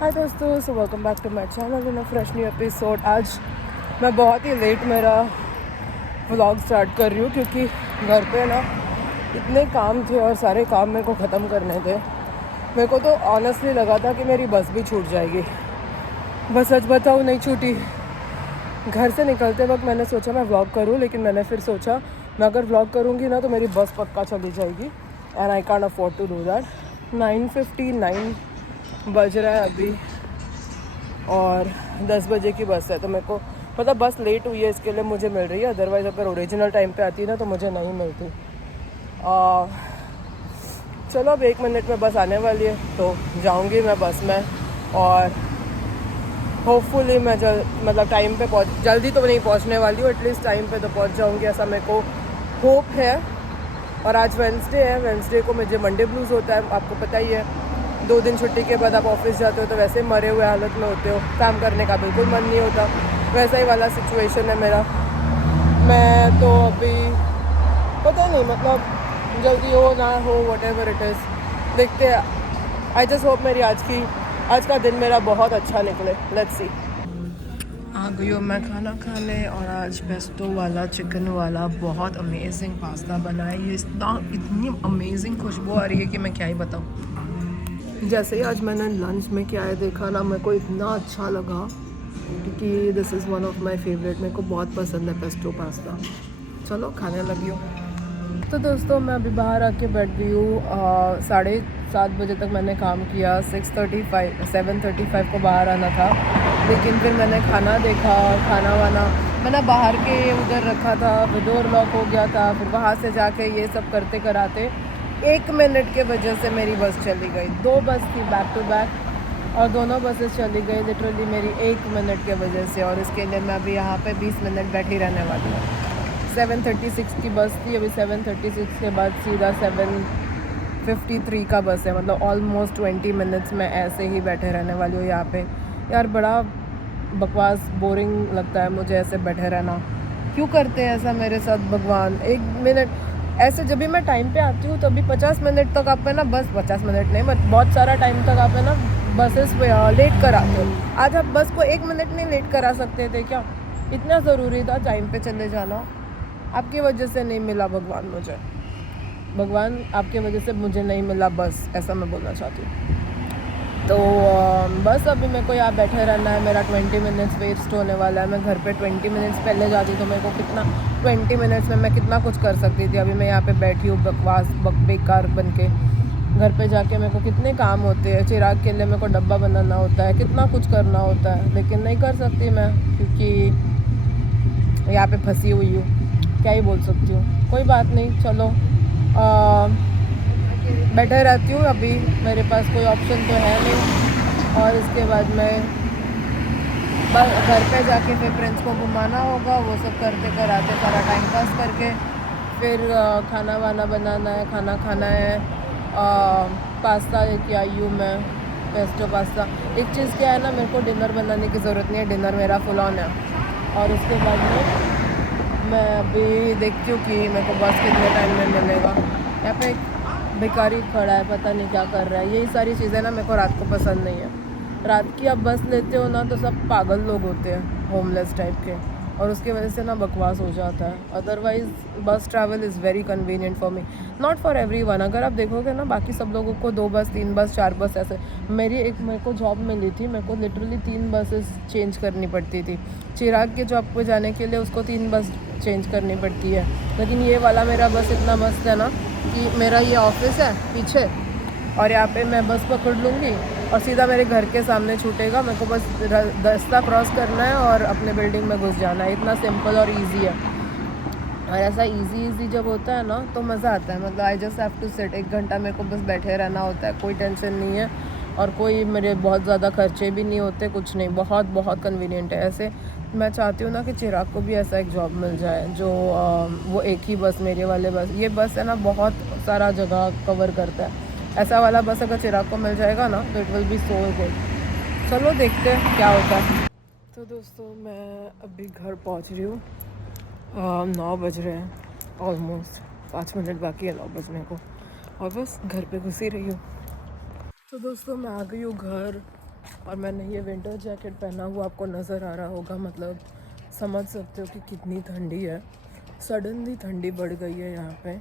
हाय दोस्तों, so welcome back to my channel in a fresh new episode. आज मैं बहुत ही लेट मेरा व्लॉग स्टार्ट कर रही हूँ क्योंकि घर पे ना इतने काम थे और सारे काम मेरे को ख़त्म करने थे। मेरे को तो ऑनेस्टली लगा था कि मेरी बस भी छूट जाएगी। बस सच बताऊँ, नहीं छूटी। घर से निकलते वक्त मैंने सोचा मैं व्लॉग करूँ, लेकिन मैंने फिर सोचा मैं अगर व्लॉग करूँगी ना तो मेरी बस पक्का चली जाएगी and I can't afford to do that. 9:59 बज रहा है अभी और 10 बजे की बस है, तो मेरे को मतलब बस लेट हुई है इसके लिए मुझे मिल रही है। अदरवाइज़ अगर ओरिजिनल टाइम पे आती ना तो मुझे नहीं मिलती। चलो अब 1 मिनट में बस आने वाली है तो जाऊंगी मैं बस में और होपफुली मैं मतलब टाइम पे पहुँच, जल्दी तो नहीं पहुँचने वाली हूँ, एटलीस्ट टाइम पे तो पहुँच जाऊँगी, ऐसा मेरे को होप है। और आज वेंसडे है, वेंसडे को मुझे मंडे ब्लूज़ होता है, आपको पता ही है। 2 दिन छुट्टी के बाद आप ऑफिस जाते हो तो वैसे मरे हुए हालत में होते हो, काम करने का बिल्कुल मन नहीं होता। वैसा ही वाला सिचुएशन है मेरा। मैं तो अभी पता नहीं, मतलब जल्दी हो ना हो, व्हाटएवर इट इज़, देखते हैं। आई जस्ट होप मेरी आज का दिन मेरा बहुत अच्छा निकले। Let's see. आ गई हूँ मैं खाना खाने और आज पेस्टो वाला चिकन वाला बहुत अमेजिंग पास्ता बना है। ये इतनी अमेजिंग खुशबू आ रही है कि मैं क्या ही बताऊँ। जैसे ही आज मैंने लंच में क्या है देखा ना, मेरे को इतना अच्छा लगा क्योंकि this is one of my favourite. मेरे को बहुत पसंद है पेस्टो पास्ता। चलो खाने लगी हूँ। तो दोस्तों मैं अभी बाहर आके बैठ गई हूँ। 7:30 बजे तक मैंने काम किया। 7:35 को बाहर आना था, लेकिन फिर मैंने खाना देखा, खाना वाना मैंने बाहर के उधर रखा था, फिर डोर लॉक हो गया था। फिर वहाँ से जाके ये सब करते कराते 1 मिनट के वजह से मेरी बस चली गई। 2 बस थी बैक टू बैक और दोनों बसेस चली गई लिटरली मेरी 1 मिनट के वजह से। और इसके लिए मैं अभी यहाँ पे 20 मिनट बैठी रहने वाली हूँ। 7:36 की बस थी, अभी 7:36 के बाद सीधा 7:53 का बस है। मतलब ऑलमोस्ट 20 मिनट्स में ऐसे ही बैठे रहने वाली हूँ यहाँ पे। यार बड़ा बकवास बोरिंग लगता है मुझे ऐसे बैठे रहना। क्यों करते हैं ऐसा मेरे साथ भगवान। 1 मिनट ऐसे जब भी मैं टाइम पे आती हूँ तभी 50 मिनट तक आप है ना, बस 50 मिनट नहीं, बट बहुत सारा टाइम तक आप है ना बसेस लेट कराते हो। आज आप बस को 1 मिनट नहीं लेट करा सकते थे क्या? इतना ज़रूरी था टाइम पे चले जाना? आपकी वजह से नहीं मिला भगवान मुझे, भगवान आपकी वजह से मुझे नहीं मिला बस, ऐसा मैं बोलना चाहती हूँ। तो बस अभी मेरे को यहाँ बैठे रहना है। मेरा 20 मिनट्स वेस्ट होने वाला है। मैं घर पे 20 मिनट्स पहले जाती तो मेरे को कितना 20 मिनट्स में मैं कितना कुछ कर सकती थी। अभी मैं यहाँ पे बैठी हूँ बकवास बेकार बन के। घर पे जाके मेरे को कितने काम होते हैं। चिराग के लिए मेरे को डब्बा बनाना होता है, कितना कुछ करना होता है, लेकिन नहीं कर सकती मैं क्योंकि यहाँ पे फंसी हुई हूँ। क्या ही बोल सकती हूँ, कोई बात नहीं। चलो बैठे रहती हूँ, अभी मेरे पास कोई ऑप्शन तो है नहीं। और इसके बाद मैं घर पे जाके फिर फ्रेंड्स को घुमाना होगा, वो सब करते कराते सारा टाइम पास करके फिर खाना वाना बनाना है, खाना खाना है। पास्ता लेके आई हूँ मैं, पेस्टो पास्ता। एक चीज़ क्या है ना, मेरे को डिनर बनाने की ज़रूरत नहीं है, डिनर मेरा फुल ऑन है। और उसके बाद में मैं अभी देखती हूँ कि मेरे को बस कितने टाइम में मिलेगा। यहाँ पे एक भिखारी खड़ा है, पता नहीं क्या कर रहा है। यही सारी चीज़ें ना मेरे को रात को पसंद नहीं है। रात की आप बस लेते हो ना तो सब पागल लोग होते हैं, होमलेस टाइप के, और उसकी वजह से ना बकवास हो जाता है। अदरवाइज़ बस travel is very convenient for me, not for every one. अगर आप देखोगे ना बाकी सब लोगों को 2 बस 3 बस 4 बस ऐसे। मेरे को जॉब मिली थी, मेरे को लिटरली 3 बसेस चेंज करनी पड़ती थी। चिराग के जॉब पे जाने के लिए उसको 3 बस चेंज करनी पड़ती है। लेकिन ये वाला मेरा बस इतना मस्त है ना कि मेरा ये ऑफिस है पीछे और यहाँ पे मैं बस पकड़ लूँगी और सीधा मेरे घर के सामने छूटेगा। मेरे को बस रास्ता क्रॉस करना है और अपने बिल्डिंग में घुस जाना है। इतना सिंपल और इजी है। और ऐसा इजी जब होता है ना तो मज़ा आता है। मतलब I just have to sit, 1 घंटा मेरे को बस बैठे रहना होता है, कोई टेंशन नहीं है और कोई मेरे बहुत ज़्यादा खर्चे भी नहीं होते, कुछ नहीं। बहुत बहुत कन्वीनियंट है। ऐसे मैं चाहती हूँ ना कि चिराग को भी ऐसा एक जॉब मिल जाए जो वो एक ही बस, मेरे वाले बस, ये बस है ना बहुत सारा जगह कवर करता है। ऐसा वाला बस अगर चिराग को मिल जाएगा ना तो it will be so good. चलो देखते हैं क्या होता है। तो दोस्तों मैं अभी घर पहुंच रही हूँ। 9 बज रहे हैं, ऑलमोस्ट 5 मिनट बाकी है 9 बजने को और बस घर पे घुस ही रही हूँ। तो दोस्तों मैं आ गई हूँ घर और मैंने ये विंटर जैकेट पहना हुआ, आपको नज़र आ रहा होगा, मतलब समझ सकते हो कि कितनी ठंडी है। सडनली ठंडी बढ़ गई है यहाँ पे।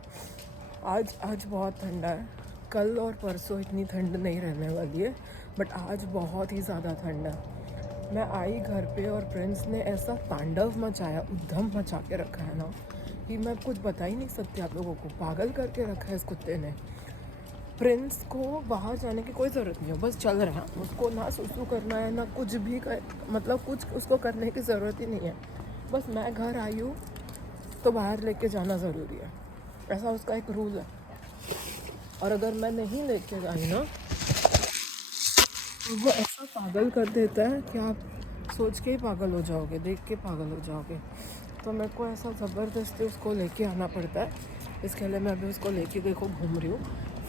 आज बहुत ठंडा है। कल और परसों इतनी ठंड नहीं रहने वाली है, बट आज बहुत ही ज़्यादा ठंड है। मैं आई घर पे और प्रिंस ने ऐसा तांडव मचाया, उद्यम मचा के रखा है ना कि मैं कुछ बता ही नहीं सकती आप लोगों को। पागल करके रखा है इस कुत्ते ने। प्रिंस को बाहर जाने की कोई ज़रूरत नहीं है, बस चल रहा है। उसको ना सुसु करना है ना कुछ भी मतलब कुछ उसको करने की ज़रूरत ही नहीं है। बस मैं घर आई हूँ तो बाहर लेके जाना ज़रूरी है, ऐसा उसका एक रूल है। और अगर मैं नहीं लेके गई ना तो वो ऐसा पागल कर देता है कि आप सोच के ही पागल हो जाओगे, देख के पागल हो जाओगे। तो मेरे को ऐसा ज़बरदस्ती उसको लेके आना पड़ता है। इसके लिए मैं अभी उसको लेके देखो घूम रही हूँ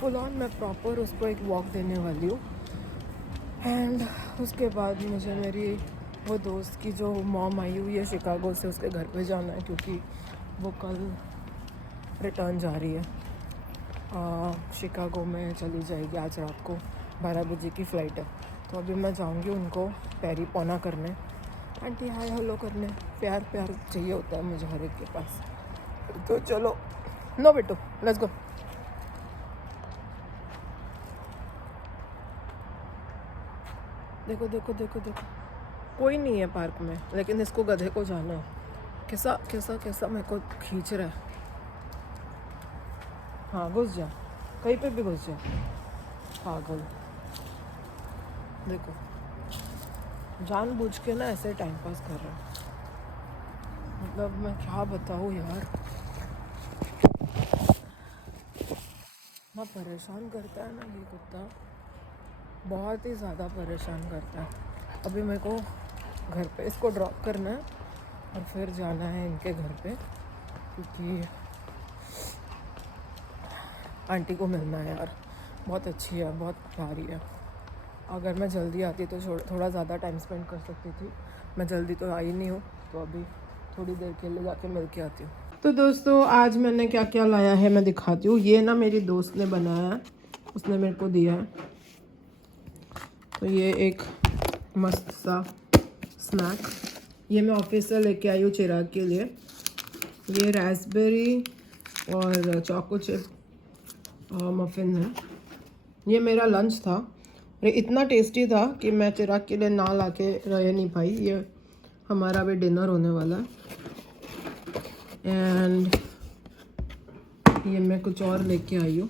फुल ऑन। मैं प्रॉपर उसको एक वॉक देने वाली हूँ। एंड उसके बाद मुझे मेरी वो दोस्त की जो मॉम आई हुई है शिकागो से, उसके घर पे जाना है क्योंकि वो कल रिटर्न जा रही है। शिकागो में चली जाएगी आज रात को, 12 बजे की फ़्लाइट है। तो अभी मैं जाऊंगी उनको पैरी पौना करने, आंटी हाय हेलो करने। प्यार प्यार चाहिए होता है मुझे हर एक के पास। तो चलो नो बेटो लेट्स गो। देखो देखो देखो देखो, कोई नहीं है पार्क में, लेकिन इसको गधे को जाना है। कैसा कैसा कैसा मेरे को खींच रहा है। हाँ घुस जा, कहीं पे भी घुस जा पागल। देखो जानबूझ के ना ऐसे टाइम पास कर रहा है। मतलब मैं क्या बताऊँ यार, ना परेशान करता है ना ये कुत्ता, बहुत ही ज़्यादा परेशान करता है। अभी मेरे को घर पे इसको ड्रॉप करना है और फिर जाना है इनके घर पे, क्योंकि आंटी को मिलना है यार। बहुत अच्छी है, बहुत प्यारी है। अगर मैं जल्दी आती तो थोड़ा ज़्यादा टाइम स्पेंड कर सकती थी। मैं जल्दी तो आई नहीं हूँ, तो अभी थोड़ी देर के लिए जाके मिल के आती हूँ। तो दोस्तों आज मैंने क्या क्या लाया है मैं दिखाती हूँ। ये ना मेरी दोस्त ने बनाया है, उसने मेरे को दिया है। तो ये एक मस्त सा स्नैक, ये मैं ऑफिस से लेके आई हूँ चिराग के लिए। ये रास्पबेरी और चोको चिप मफ़िन है। ये मेरा लंच था और इतना टेस्टी था कि मैं चिराग के लिए ना ला के रह नहीं पाई। ये हमारा भी डिनर होने वाला है। एंड ये मैं कुछ और लेके आई हूँ,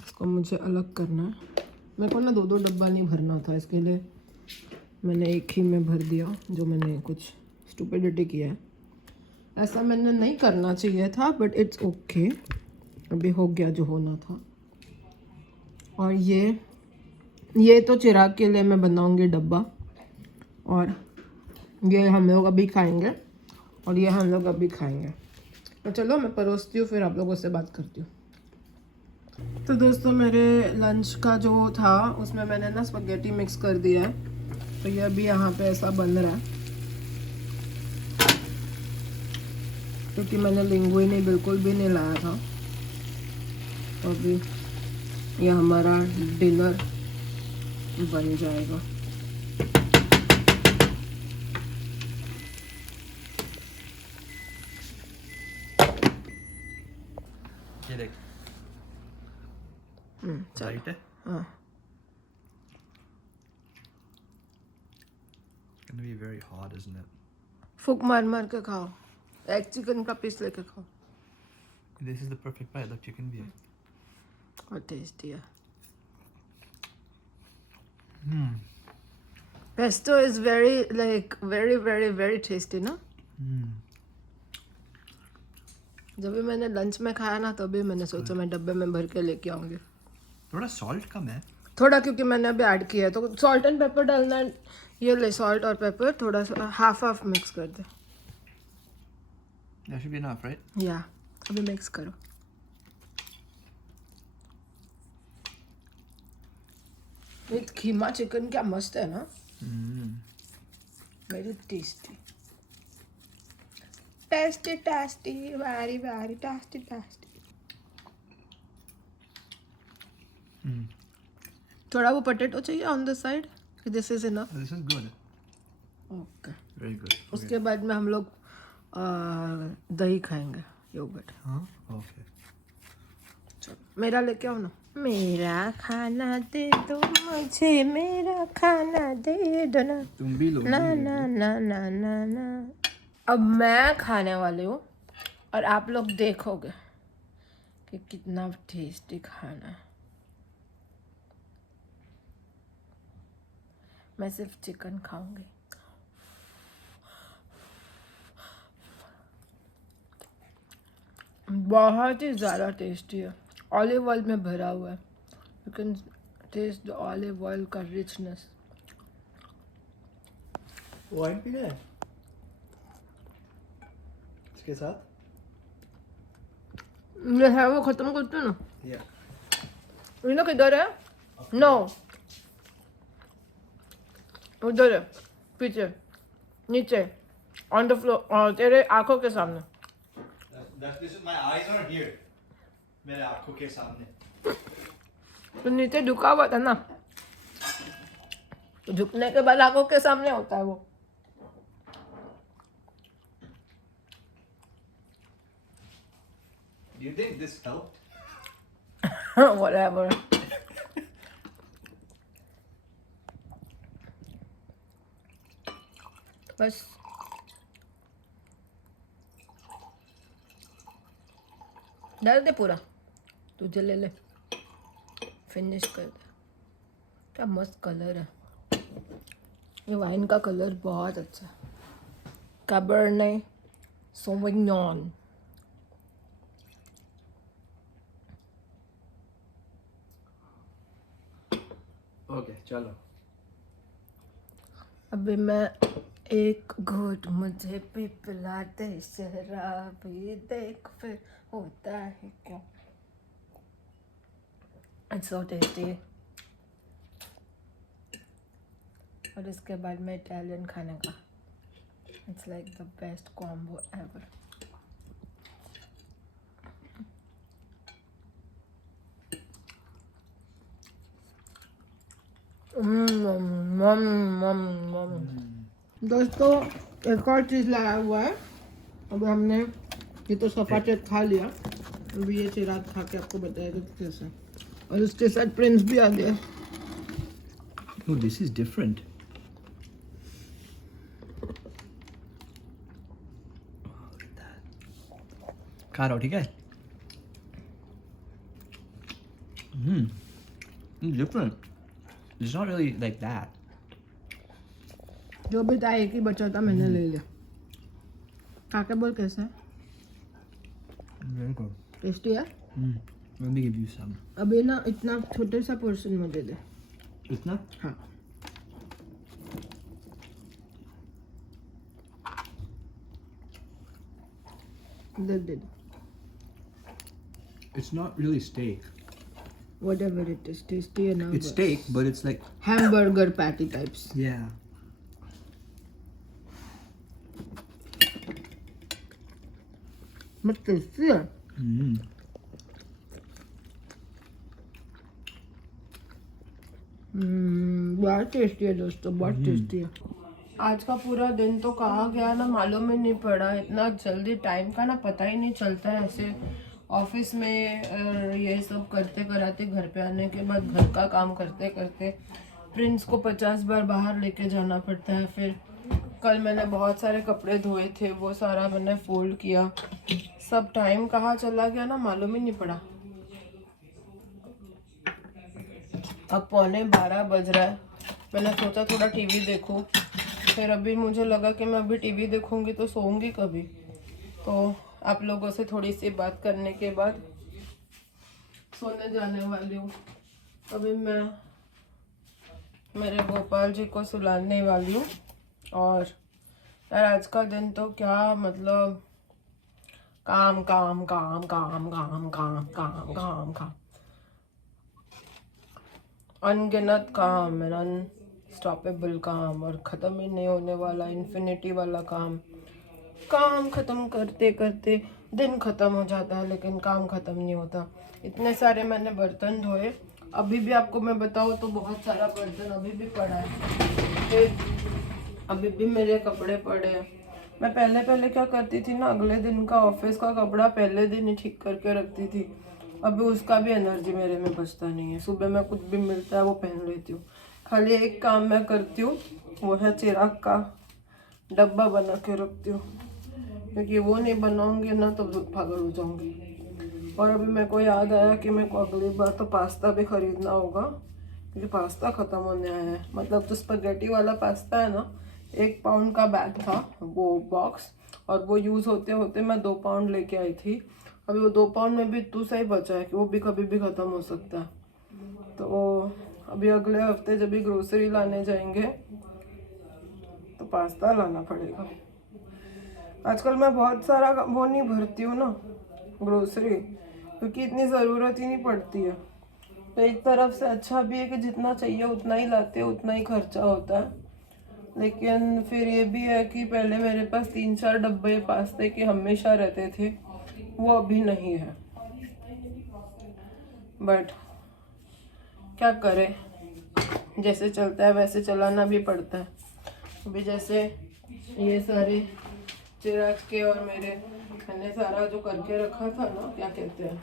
इसको मुझे अलग करना है। मेरे को ना 2-2 डब्बा नहीं भरना था, इसके लिए मैंने एक ही में भर दिया, जो मैंने कुछ स्टूपिडिटी किया है। ऐसा मैंने नहीं करना चाहिए था, बट इट्स ओके, अभी हो गया जो होना था। और ये तो चिराग के लिए मैं बनाऊंगी डब्बा, और ये हम लोग अभी खाएंगे और ये हम लोग अभी खाएंगे। तो चलो मैं परोसती हूँ, फिर आप लोगों से बात करती हूँ। तो दोस्तों मेरे लंच का जो था उसमें मैंने ना स्पगेटी मिक्स कर दिया है। तो ये अभी यहाँ पे ऐसा बन रहा है, क्योंकि मैंने लिंगुइनी बिल्कुल भी नहीं लाया था। तो अभी ये हमारा डिनर बन जाएगा। ये देख राइट है। हाँ Gonna be very hot, isn't it? फूक मार मार के खाओ, एक चिकन का पीस लेके खाओ। This is the perfect bite. Look, chicken भी है। और टेस्टी है। Hmm. Pesto is very like very very very tasty ना। Hmm. जब भी मैंने लंच में खाया ना, तभी मैंने सोचा मैं डब्बे में भर के लेके आऊँगी। थोड़ा सॉल्ट कम है। थोड़ा, क्योंकि मैंने अभी ऐड किया है तो सॉल्ट एंड पेपर डालना है। ये ले सॉल्ट और पेपर थोड़ा सा हाफ मिक्स कर दे। That should be enough, right? या अभी मिक्स करो। ये खीमा चिकन क्या मस्त है ना। Very tasty tasty tasty very very tasty tasty. थोड़ा वो पोटैटो चाहिए on the side? This is enough? This is good. Okay. Very good. उसके बाद में हम लोग दही खाएंगे, योगर्ट। Huh? Okay. चलो मेरा लेके आओ ना। मेरा खाना दे दो मुझे, मेरा खाना दे दो ना। तुम भी लो। ना ना ना ना ना ना। अब मैं खाने वाली हूँ और आप लोग देखोगे कि कितना टेस्टी खाना है। मैं सिर्फ चिकन खाऊंगी। बहुत ही ज़्यादा टेस्टी है, ऑलिव ऑयल में भरा हुआ है। You can taste the olive oil का रिचनेस। वाइन पीना है इसके साथ? ये है वो खत्म करते ना। Yeah. रीना किधर है? नो, उधर है, पीछे, नीचे, ऑन द फ्लोर, तेरे आंखों के सामने। This is my eyes are here. मेरे आँखों के सामने. तो नीचे झुका हुआ था ना, तो झुकने के बाद आंखों के सामने होता है वो। Do you think this helped? Whatever. बस डाल दे पूरा, तुझे ले ले, फिनिश कर दे। क्या मस्त कलर है, ये वाइन का कलर बहुत अच्छा है। कैबरने सौविग्नॉन। Okay, चलो. अभी मैं एक घूंट मुझे भी पिला दे शराबी, देख फिर होता है क्या। It's so tasty. और इसके बाद में इटालियन खाने का, it's like the best combo ever. दोस्तों एक और चीज़ लाया हुआ है। अब हमने ये तो सफाचट खा लिया, अभी ये चिराग खा के आपको बताएगा कि कैसा। और उसके साथ प्रिंस भी आ गया। Oh, this is different. खा रहा हो, ठीक है? It's different. It's not really like that. जो भी था एक ही बचा था, मैंने ले लिया। खा के बोल कैसा है? Very good. टेस्टी है? Let me give you some. अभी ना इतना छोटे सा पोर्शन मुझे दे। इतना? हाँ। दे दे। It's not really steak. Whatever it is, tasty enough. It's steak, but it's like Hamburger patty types. yeah. मत टेस्टी है। बहुत टेस्टी है दोस्तों, बहुत टेस्टी है। आज का पूरा दिन तो कहाँ गया ना मालूम ही नहीं पड़ा। इतना जल्दी टाइम का ना पता ही नहीं चलता है। ऐसे ऑफिस में ये सब करते कराते, घर पे आने के बाद घर का काम करते करते प्रिंस को 50 बार बाहर लेके जाना पड़ता है। फिर कल मैंने बहुत सारे कपड़े धोए थे, वो सारा मैंने फोल्ड किया। सब टाइम कहाँ चला गया ना मालूम ही नहीं पड़ा। अब 11:15 बज रहा है। मैंने सोचा थोड़ा टीवी देखूं, फिर अभी मुझे लगा कि मैं अभी टीवी देखूंगी तो सोऊंगी कभी। तो आप लोगों से थोड़ी सी बात करने के बाद सोने जाने वाली हूँ। अभी मैं मेरे गोपाल जी को सुलाने वाली हूँ। और यार आज का दिन तो क्या मतलब काम काम काम काम काम काम काम काम काम, अनगिनत काम है, अनस्टॉपेबल काम, और ख़त्म ही नहीं होने वाला इन्फिनिटी वाला काम। काम ख़त्म करते करते दिन ख़त्म हो जाता है, लेकिन काम ख़त्म नहीं होता। इतने सारे मैंने बर्तन धोए अभी भी आपको मैं बताऊँ तो बहुत सारा बर्तन अभी भी पड़ा है, फिर अभी भी मेरे कपड़े पड़े हैं। मैं पहले पहले क्या करती थी ना, अगले दिन का ऑफिस का कपड़ा पहले दिन ही ठीक करके रखती थी। अभी उसका भी एनर्जी मेरे में बचता नहीं है। सुबह में कुछ भी मिलता है वो पहन लेती हूँ। खाली एक काम मैं करती हूँ, वो है चिराग का डब्बा बना के रखती हूँ, क्योंकि वो नहीं बनाऊंगी ना तो पागल हो जाऊंगी। और अभी मेरे को याद आया कि मेरे को अगली बार तो पास्ता भी खरीदना होगा, क्योंकि पास्ता ख़त्म होने आया है। मतलब जो स्पगेटी वाला पास्ता है ना, 1 पाउंड का बैग था वो बॉक्स, और वो यूज़ होते होते मैं 2 पाउंड लेके आई थी। अभी वो 2 पाउंड में भी इतना सही बचा है कि वो भी कभी भी ख़त्म हो सकता है। तो अभी अगले हफ्ते जब भी ग्रोसरी लाने जाएंगे तो पास्ता लाना पड़ेगा। आजकल मैं बहुत सारा वो नहीं भरती हूँ ना ग्रोसरी, क्योंकि इतनी ज़रूरत ही नहीं पड़ती है। तो एक तरफ से अच्छा भी है कि जितना चाहिए उतना ही लाते हैं, उतना ही खर्चा होता है। लेकिन फिर ये भी है कि पहले मेरे पास 3-4 डब्बे पास्ते के हमेशा रहते थे, वो अभी नहीं है। बट क्या करें, जैसे चलता है वैसे चलाना भी पड़ता है। अभी जैसे ये सारे चिराग के और मैंने सारा जो करके रखा था ना, क्या कहते हैं,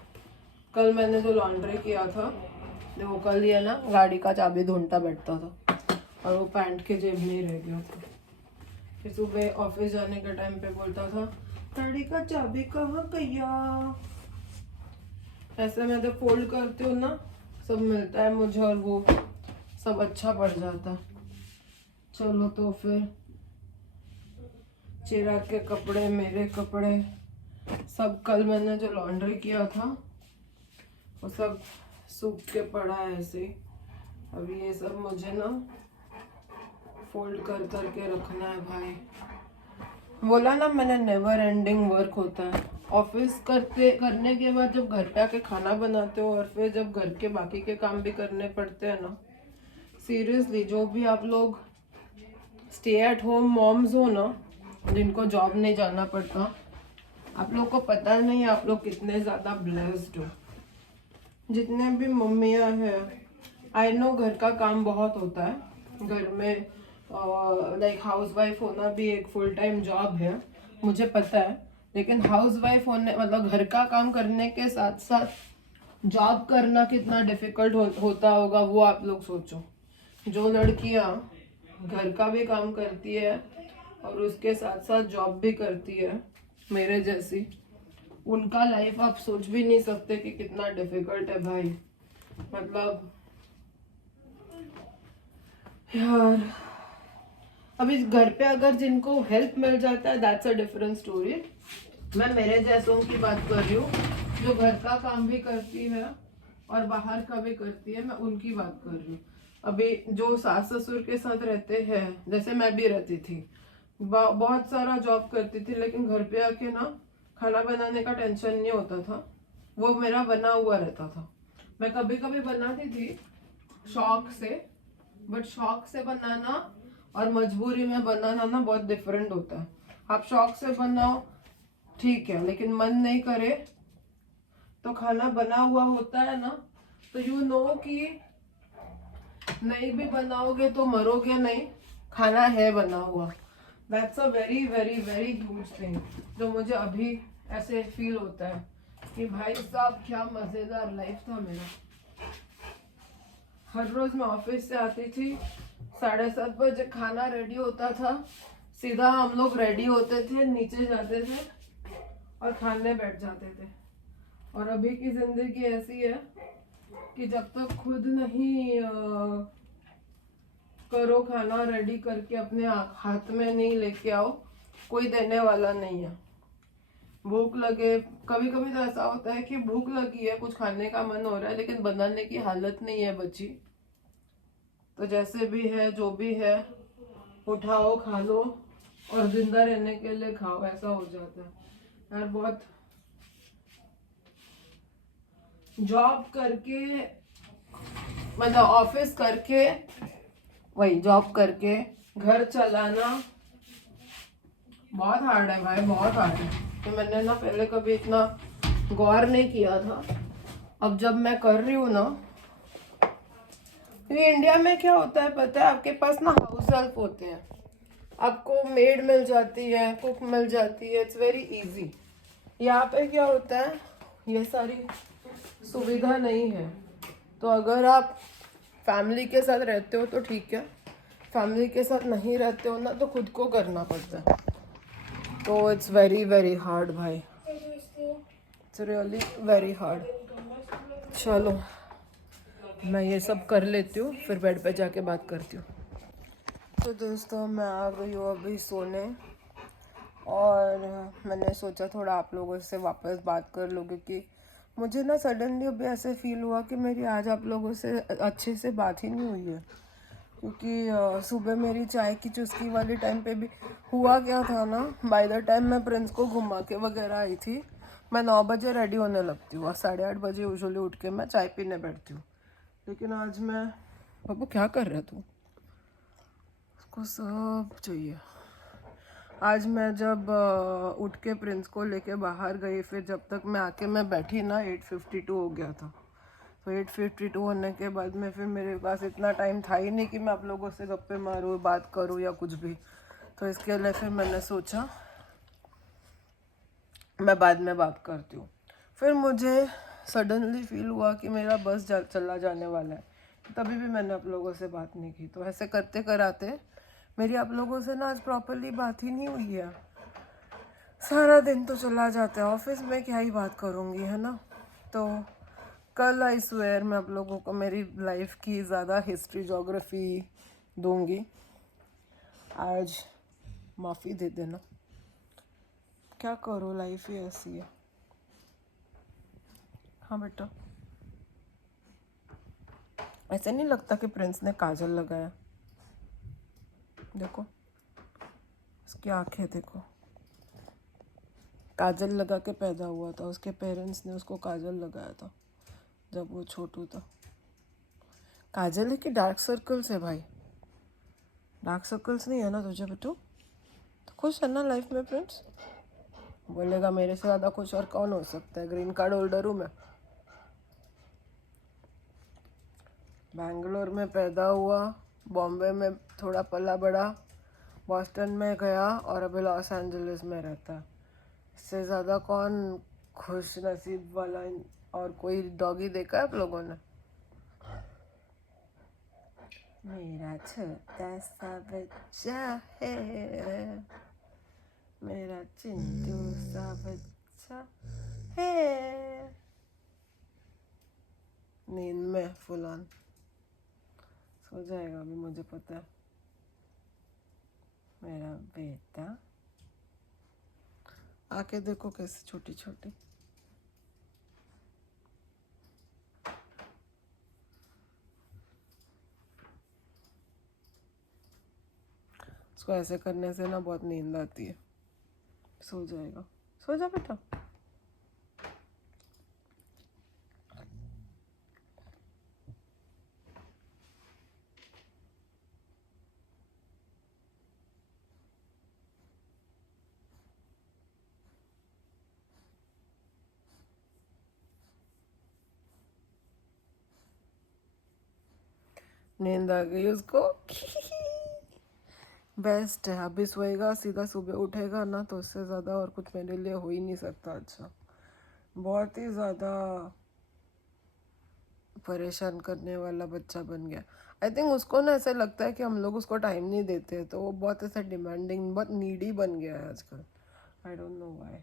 कल मैंने जो लॉन्ड्री किया था, वो कल ये ना गाड़ी का चाबी ढूंढता बैठता था और वो पैंट के जेब में ही रह गया था। फिर सुबह ऑफिस जाने के टाइम पे बोलता था, गाड़ी का चाबी कहाँ गया। ऐसे मैं जब फोल्ड करती हूँ ना, सब मिलता है मुझे और वो सब अच्छा पड़ जाता है। चलो तो फिर चिराग के कपड़े, मेरे कपड़े, सब कल मैंने जो लॉन्ड्री किया था वो सब सूख के पड़ा है ऐसे ही। अभी ये सब मुझे ना फोल्ड कर करके रखना है भाई। बोला ना मैंने, नेवर एंडिंग वर्क होता है। ऑफिस करने के बाद जब घर पे आके खाना बनाते हो और फिर जब घर के बाकी के काम भी करने पड़ते हैं ना, सीरियसली जो भी आप लोग स्टे एट होम मॉम्स हो ना, जिनको जॉब नहीं जाना पड़ता, आप लोग को पता नहीं आप लोग कितने ज़्यादा ब्लेस्ड हो। जितने भी मम्मियाँ हैं, आई नो घर का काम बहुत होता है, घर में लाइक हाउसवाइफ होना भी एक फुल टाइम जॉब है, मुझे पता है। लेकिन हाउसवाइफ होने मतलब घर का काम करने के साथ साथ जॉब करना कितना डिफिकल्ट होता होगा वो आप लोग सोचो। जो लड़कियां घर का भी काम करती है और उसके साथ साथ जॉब भी करती है मेरे जैसी, उनका लाइफ आप सोच भी नहीं सकते कि कितना डिफिकल्ट है भाई। मतलब यार, अभी घर पे अगर जिनको हेल्प मिल जाता है दैट्स अ डिफरेंट स्टोरी। मैं मेरे जैसों की बात कर रही हूँ, जो घर का काम भी करती है और बाहर का भी करती है, मैं उनकी बात कर रही हूँ। अभी जो सास ससुर के साथ रहते हैं, जैसे मैं भी रहती थी, बहुत सारा जॉब करती थी, लेकिन घर पे आके ना खाना बनाने का टेंशन नहीं होता था, वो मेरा बना हुआ रहता था। मैं कभी कभी बनाती थी शौक से, बट शौक से बनाना और मजबूरी में बनाना ना बहुत डिफरेंट होता है। आप शौक से बनाओ ठीक है, लेकिन मन नहीं करे तो खाना बना हुआ होता है ना, तो यू नो कि नहीं भी बनाओगे तो मरोगे नहीं, खाना है बना हुआ। That's a very very very huge thing, जो मुझे अभी ऐसे फील होता है कि भाई साहब क्या मज़ेदार लाइफ था मेरा। हर रोज मैं ऑफिस से आती थी, 7:30 बजे खाना रेडी होता था, सीधा हम लोग रेडी होते थे, नीचे जाते थे और खाने बैठ जाते थे। और अभी की जिंदगी ऐसी है कि जब तक खुद नहीं करो खाना रेडी करके अपने हाथ में नहीं लेके आओ, कोई देने वाला नहीं है। भूख लगे, कभी कभी तो ऐसा होता है कि भूख लगी है, कुछ खाने का मन हो रहा है, लेकिन बनाने की हालत नहीं है बची, तो जैसे भी है जो भी है उठाओ खा लो और जिंदा रहने के लिए खाओ, ऐसा हो जाता है यार। बहुत जॉब करके मतलब ऑफिस करके, वही जॉब करके घर चलाना बहुत हार्ड है भाई, बहुत हार्ड है। तो मैंने ना पहले कभी इतना गौर नहीं किया था, अब जब मैं कर रही हूँ ना ये इंडिया में क्या होता है पता है, आपके पास ना हाउस हेल्प होते हैं, आपको मेड मिल जाती है, कुक मिल जाती है, इट्स वेरी इजी। यहाँ पे क्या होता है, ये सारी सुविधा नहीं है। तो अगर आप फैमिली के साथ रहते हो तो ठीक है, फैमिली के साथ नहीं रहते हो ना तो खुद को करना पड़ता है। तो इट्स वेरी वेरी हार्ड भाई, इट्स रियली वेरी हार्ड। चलो मैं ये सब कर लेती हूँ, फिर बेड पे जाके बात करती हूँ। तो दोस्तों मैं आ गई हूँ अभी सोने, और मैंने सोचा थोड़ा आप लोगों से वापस बात कर लूँ, क्योंकि मुझे ना सडनली अभी ऐसे फील हुआ कि मेरी आज आप लोगों से अच्छे से बात ही नहीं हुई है। क्योंकि सुबह मेरी चाय की चुस्की वाली टाइम पे भी हुआ क्या था ना, बाय द टाइम मैं प्रिंस को घुमा के वगैरह आई थी, मैं 9 बजे रेडी होने लगती हूँ और 8:30 बजे यूजुअली उठ के मैं चाय पीने बैठती हूँ। लेकिन आज मैं, बाबू क्या कर रहा है तू, उसको सब चाहिए। आज मैं जब उठ के प्रिंस को लेके बाहर गई, फिर जब तक मैं आके मैं बैठी ना 8:52 हो गया था। तो 8:52 होने के बाद में फिर मेरे पास इतना टाइम था ही नहीं कि मैं आप लोगों से गप्पे मारूँ, बात करूँ या कुछ भी। तो इसके लिए फिर मैंने सोचा मैं बाद में बात करती हूँ। फिर मुझे सडनली फील हुआ कि मेरा बस चला जाने वाला है, तभी भी मैंने आप लोगों से बात नहीं की। तो ऐसे करते कराते मेरी आप लोगों से ना आज प्रॉपरली बात ही नहीं हुई है। सारा दिन तो चला जाता है, ऑफिस में क्या ही बात करूँगी, है ना। तो कल आई स्वेयर मैं आप लोगों को मेरी लाइफ की ज़्यादा हिस्ट्री जोग्राफी दूंगी। आज माफ़ी दे देना, क्या करो, लाइफ ही ऐसी है। हाँ बेटा, ऐसे नहीं लगता कि प्रिंस ने काजल लगाया, देखो इसकी आंखें देखो, काजल लगा के पैदा हुआ था, उसके पेरेंट्स ने उसको काजल लगाया था जब वो छोटू था। काजल है कि डार्क सर्कल्स है भाई, डार्क सर्कल्स नहीं है ना तुझे बेटू, तो खुश है ना लाइफ में प्रिंस। बोलेगा मेरे से ज़्यादा खुश और कौन हो सकता है, ग्रीन कार्ड होल्डर हूँ मैं। बैंगलोर में पैदा हुआ, बॉम्बे में थोड़ा पला बड़ा, बॉस्टन में गया और अभी लॉस एंजलिस में रहता है। इससे ज़्यादा कौन खुश नसीब वाला और कोई डॉगी देखा है आप लोगों ने। मेरा छोटा सा बच्चा है, मेरा चिंटू सा बच्चा है, नींद में फुल ऑन सो जाएगा अभी, मुझे पता है। मेरा बेटा, आके देखो कैसे छोटी छोटी। इसको ऐसे करने से ना बहुत नींद आती है, सो जाएगा, सो जा बेटा। नींद आ गई उसको बेस्ट है, अभी सोएगा सीधा सुबह उठेगा ना, तो उससे ज़्यादा और कुछ मेरे लिए हो ही नहीं सकता। अच्छा, बहुत ही ज़्यादा परेशान करने वाला बच्चा बन गया। आई थिंक उसको ना ऐसा लगता है कि हम लोग उसको टाइम नहीं देते, तो वो बहुत ऐसा डिमांडिंग, बहुत नीडी बन गया है आजकल। I don't know why.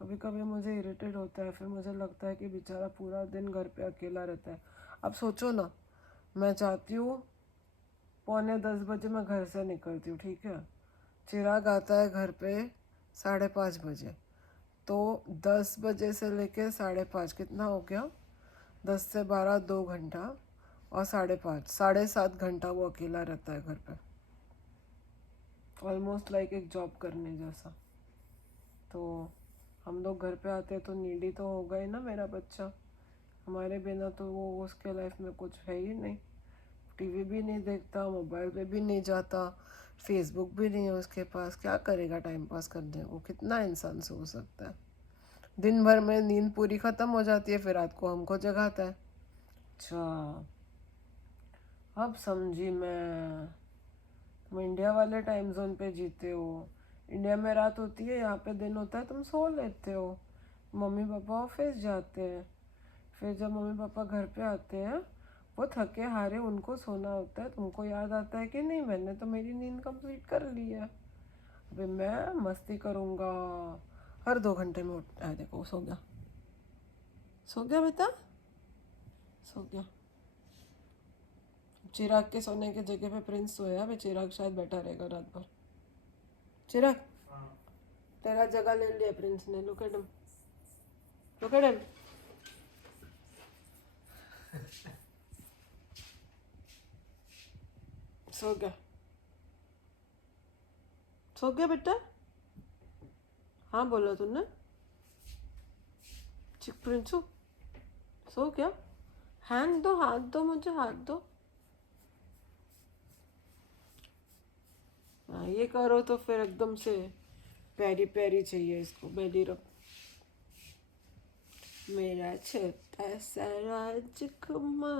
कभी कभी मुझे इरिटेट होता है, फिर मुझे लगता है कि बेचारा पूरा दिन घर पे अकेला रहता है। अब सोचो ना, मैं चाहती हूँ 9:45 मैं घर से निकलती हूँ, ठीक है, चिराग आता है घर पे 5:30 बजे, तो 10 बजे से लेके 5:30 कितना हो गया, 10 से 12 2 घंटा, और 5:30 7.5 घंटा वो अकेला रहता है घर पे, ऑलमोस्ट लाइक एक जॉब करने जैसा। तो हम लोग घर पे आते हैं तो नीडी तो होगा ही ना मेरा बच्चा, हमारे बिना तो वो उसके लाइफ में कुछ है ही नहीं। टीवी भी नहीं देखता, मोबाइल पे भी नहीं जाता, फेसबुक भी नहीं है उसके पास, क्या करेगा टाइम पास करने को, कितना इंसान सो सकता है। दिन भर में नींद पूरी ख़त्म हो जाती है, फिर रात को हमको जगाता है। अच्छा, अब समझी मैं, तुम इंडिया वाले टाइम जोन पे जीते हो। इंडिया में रात होती है, यहाँ पे दिन होता है, तुम सो लेते हो। मम्मी पापा ऑफिस जाते हैं, फिर जब मम्मी पापा घर पे आते हैं वो थके हारे, उनको सोना होता है। तुमको याद आता है कि नहीं मैंने तो मेरी नींद कंप्लीट कर ली है, अभी मैं मस्ती करूँगा। हर 2 घंटे में उठ देखो सो गया, सो गया बेटा, सो गया। चिराग के सोने की जगह पे प्रिंस सोया, अभी चिराग शायद बैठा रहेगा रात भर। चिराग तेरा जगह ले लिया प्रिंस ने, look at him, look at him. सो गया, सो गया बेटा, हाँ बोला तूने, चिक प्रिंसू सो गया। हाथ दो, हाथ दो मुझे, हाथ दो। हाँ ये करो तो फिर एकदम से पैरी पैरी चाहिए इसको, बेली रख। मेरा छोटा सा राजकुमार।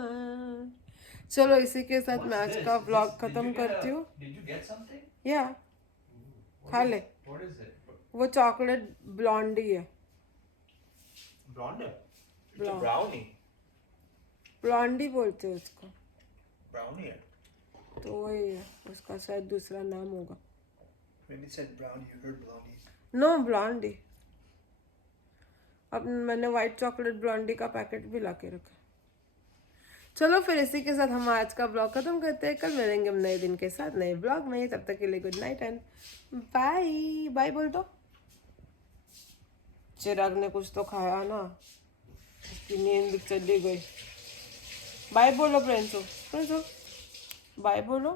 चलो इसी के साथ मैं आज का व्लॉग खत्म करती हूँ। Did you get something? या खा ले, What is it? वो चॉकलेट ब्लॉन्डी है। Blonde? It's a Blonde. brownie. Blondie बोलते हैं उसको, Brownie है. तो वही है, उसका शायद दूसरा नाम होगा। When you said brownie, you heard blondie. No blondie. अब मैंने वाइट चॉकलेट ब्लॉन्डी का पैकेट भी ला के रखा। चलो फिर इसी के साथ हम आज का ब्लॉग खत्म करते हैं। कल मिलेंगे हम नए दिन के साथ नए ब्लॉग में। तब तक के लिए good night and bye. Bye बोल दो। चिराग ने कुछ तो खाया ना, उसकी नींद चली गई। बाय बोलो प्रिंसो, प्रिंसो बाय बोलो।